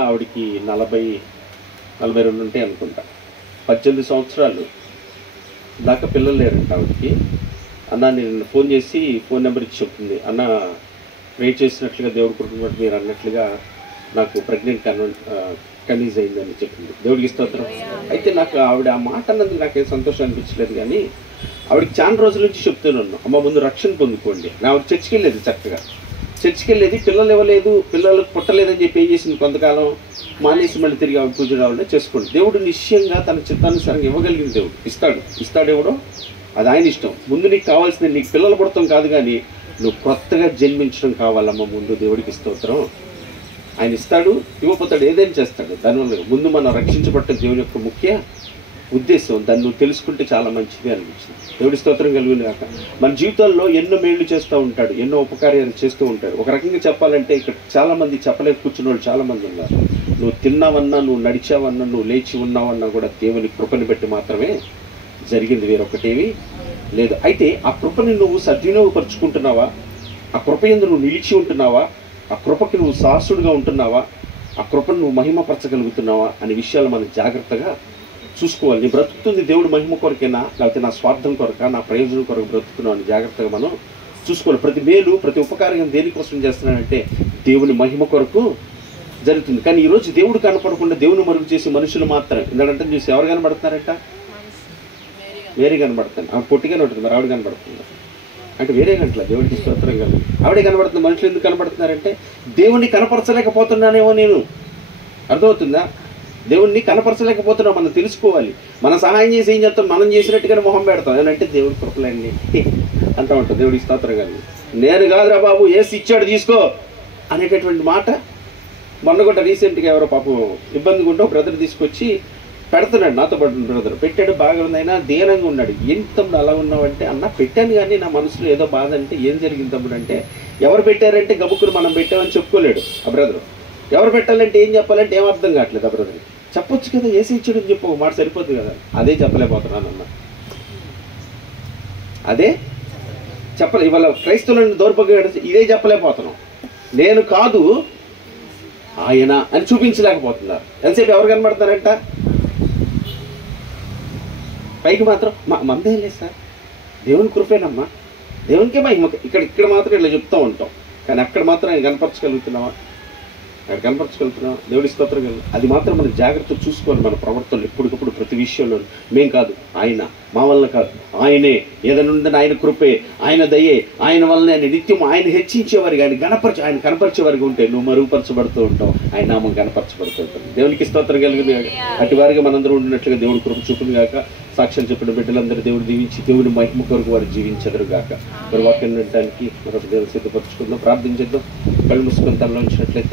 ఆవిడకి 40-42 ఉంటాయి అనుకుంటా. 18 సంవత్సరాలు దాకా పిల్లలు లేరంట ఆవిడకి. అన్న నేను ఫోన్ చేసి ఫోన్ నెంబర్ ఇచ్చి చెప్తుంది, అన్న ప్రే చేసినట్లుగా దేవుడి కృపను బట్టి మీరు అన్నట్లుగా నాకు ప్రెగ్నెంట్ కన్వీన్స్ అయిందని చెప్పింది. దేవుడికి స్తోత్రం. అయితే నాకు ఆవిడ ఆ మాట అన్నది నాకేం సంతోషం అనిపించలేదు, కానీ ఆవిడకి చాలా రోజుల నుంచి చెప్తున్నాను, అమ్మ ముందు రక్షణ పొందుకోండి. ఆవిడ చర్చికి వెళ్ళేది, చక్కగా చర్చికి వెళ్ళేది, పిల్లలు ఇవ్వలేదు, పిల్లలకు పుట్టలేదని చెప్పి ఏం చేసింది, కొంతకాలం మానేసి మళ్ళీ తిరిగి ఆవిడ పూజ రావాలంటే చేసుకోండి. దేవుడు నిశ్చయంగా తన చిత్తానుసారంగా ఇవ్వగలిగిన దేవుడు ఇస్తాడు ఎవడో అది ఆయన ఇష్టం. ముందు నీకు కావాల్సింది నీకు పిల్లలు పుడతాం కాదు, కానీ నువ్వు కొత్తగా జన్మించడం కావాలమ్మ. ముందు దేవుడికి స్తోత్రం. ఆయన ఇస్తాడు, ఇవ్వకపోతాడు, ఏదైనా చేస్తాడు. దానివల్ల ముందు మనం రక్షించబట్టే దేవుని యొక్క ముఖ్య ఉద్దేశం. దాన్ని నువ్వు తెలుసుకుంటే చాలా మంచిది అనిపించింది. దేవుడి స్తోత్రం కలిగిన కాక మన జీవితాల్లో ఎన్నో మేళ్లు చేస్తూ ఉంటాడు, ఎన్నో ఉపకార్యాలు చేస్తూ ఉంటాడు. ఒక రకంగా చెప్పాలంటే ఇక్కడ చాలామంది చెప్పలేక కూర్చున్న వాళ్ళు చాలామంది ఉన్నారు. నువ్వు తిన్నావన్నా, నువ్వు నడిచావన్నా, నువ్వు లేచి ఉన్నావన్నా కూడా దేవుని కృపని బట్టి మాత్రమే జరిగింది, వేరొకటేవి లేదు. అయితే ఆ కృపని నువ్వు సద్వినియోగపరుచుకుంటున్నావా? ఆ కృప యందు నువ్వు నిలిచి ఉంటున్నావా? ఆ కృపకి నువ్వు సాహసుడుగా ఉంటున్నావా? ఆ కృపను నువ్వు మహిమపరచగలుగుతున్నావా అనే విషయాలు మనం జాగ్రత్తగా చూసుకోవాలి. నీ బ్రతుకుతుంది దేవుడు మహిమ కొరకేనా, లేకపోతే నా స్వార్థం కొరక, నా ప్రయోజనం కొరకు బ్రతుకుతున్నావు అని జాగ్రత్తగా మనం చూసుకోవాలి. ప్రతి మేలు, ప్రతి ఉపకారం దేనికోసం చేస్తున్నానంటే దేవుని మహిమ కొరకు జరుగుతుంది. కానీ ఈరోజు దేవుడు కనపడకుండా దేవుని మరుగు చేసే మనుషులు మాత్రమే. ఎందుకంటే చూసి ఎవరు కనబడుతున్నారట? వేరే కనబడుతుంది. ఆవిడ పొట్టిగానే ఉంటుంది, మరి ఆవిడ కనబడుతుంది అంటే వేరే గంటల దేవుడికి స్తోత్రం కలిగి ఆవిడే కనబడుతుంది. మనుషులు ఎందుకు కనబడుతున్నారంటే దేవుణ్ణి కనపరచలేకపోతున్నానేమో నేను. అర్థమవుతుందా? దేవుణ్ణి కనపరచలేకపోతున్నాం. మనం తెలుసుకోవాలి. మనం సహాయం చేసి ఏం చేస్తాం, మనం చేసినట్టుగానే మొహం పెడతాం. ఏమంటే దేవుడి కృపలన్నీ అంటూ ఉంటాం. దేవుడికి స్తోత్రం కలిగి నేను కాదురా బాబు ఏసి ఇచ్చాడు తీసుకో అనేటటువంటి మాట. మొన్న కూడా రీసెంట్గా ఎవరో పాపం ఇబ్బందిగా ఉంటే బ్రదర్ తీసుకొచ్చి పెడుతున్నాడు, నాతో పాటు బ్రదర్ పెట్టాడు, బాగా ఉందైనా దీనంగా ఉన్నాడు. ఏం తమ్ముడు అలా ఉన్నావంటే, అన్న పెట్టాను కానీ నా మనసులో ఏదో బాధ. అంటే ఏం జరిగింది తమ్ముడు అంటే, ఎవరు పెట్టారంటే గబుక్కులు మనం పెట్టామని చెప్పుకోలేడు ఆ బ్రదర్. ఎవరు పెట్టాలంటే ఏం చెప్పాలంటే ఏం అర్థం కావట్లేదు ఆ బ్రదర్. చెప్పొచ్చు కదా, ఏసీ ఇచ్చాడని చెప్పు, మాట సరిపోతుంది కదా. అదే చెప్పలేకపోతున్నానన్న, అదే చెప్పలే. ఇవాళ క్రైస్తవులను దౌర్భాగ్యం ఇదే చెప్పలేకపోతున్నాం. నేను కాదు ఆయన అని చూపించలేకపోతున్నారు. ఎంతసేపు ఎవరు కనబడతారంట? పైకి మాత్రం మందేం లేదు సార్, దేవుని కృపేనమ్మా, దేవునికే మహిమ. ఇక్కడ మాత్రం ఇట్లా చెప్తూ ఉంటాం, కానీ అక్కడ మాత్రం ఆయన కనపరచగలుగుతున్నావా? అక్కడ కనపరచగలుగుతున్నావా? దేవుడి స్తోత్రం కలిగి అది మాత్రం మనం జాగ్రత్త చూసుకోవాలి. మన ప్రవర్తనలు ఎప్పటికప్పుడు ప్రతి విషయంలో మేం కాదు, ఆయన, మా వల్ల కాదు, ఆయనే, ఏదైనా ఉందని ఆయన కృపే, ఆయన దయే, ఆయన వల్లనే అని నిత్యం ఆయన హెచ్చించేవారికి, ఆయన ఆయన కనపరిచేవారికి ఉంటే నువ్వు మరుగుపరచబడుతూ ఉంటావు, ఆయన నామం కనపరచబడుతూ ఉంటుంది. దేవునికి స్తోత్రం కలిగింది. అటు వారిగా మనందరూ ఉండినట్లుగా దేవుడి కృప చూపును గాక. సాక్ష్యం చెప్పిన బిడ్డలందరూ దేవుడు దీవించి దేవుని మహిమ కొరకు వారు జీవించెదరు గాక. మరి వాక్యం వినడానికి మరొక దేవుడు సిద్ధపరచుకుందాం, ప్రార్థించేద్దాం. కళ్ళు మూసుకొని తనలో ఉంచినట్లయితే